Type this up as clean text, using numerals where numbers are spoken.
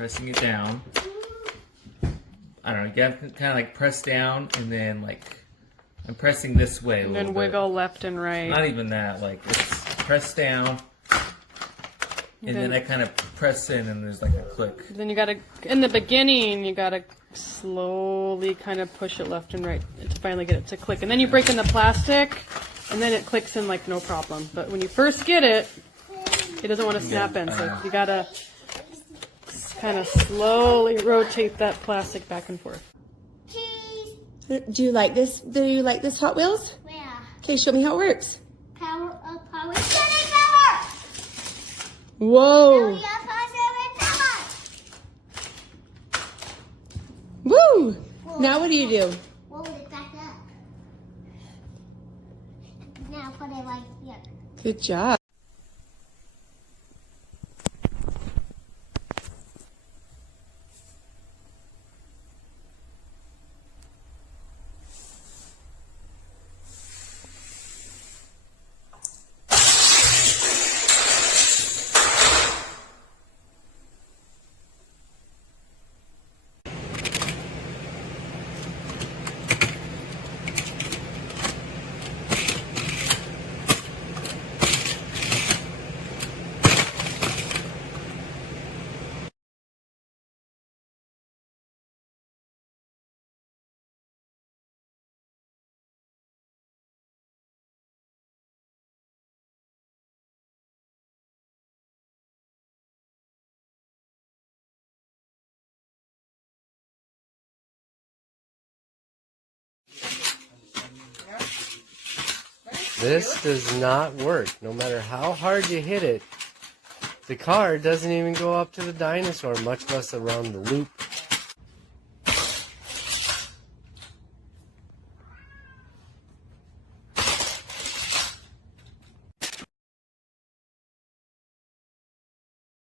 pressing it down. I don't know, you have to kind of like press down and then like, I'm pressing this way a And little then bit. wiggle left and right. Not even that, like it's press down and then I kind of press in and there's like a click. Then you gotta, in the beginning, you gotta slowly kind of push it left and right to finally get it to click. And then you break in the plastic and then it clicks in like no problem. But when you first get it, it doesn't want to snap in. So you gotta kind of slowly rotate that plastic back and forth. Do you like this? Do you like this Hot Wheels? Yeah. Okay, show me how it works. Power up, power. Setting power! Whoa! Woo! Now what do you do? Roll it back up. Now put it like here. Good job. This does not work. No matter how hard you hit it, the car doesn't even go up to the dinosaur, much less around the loop.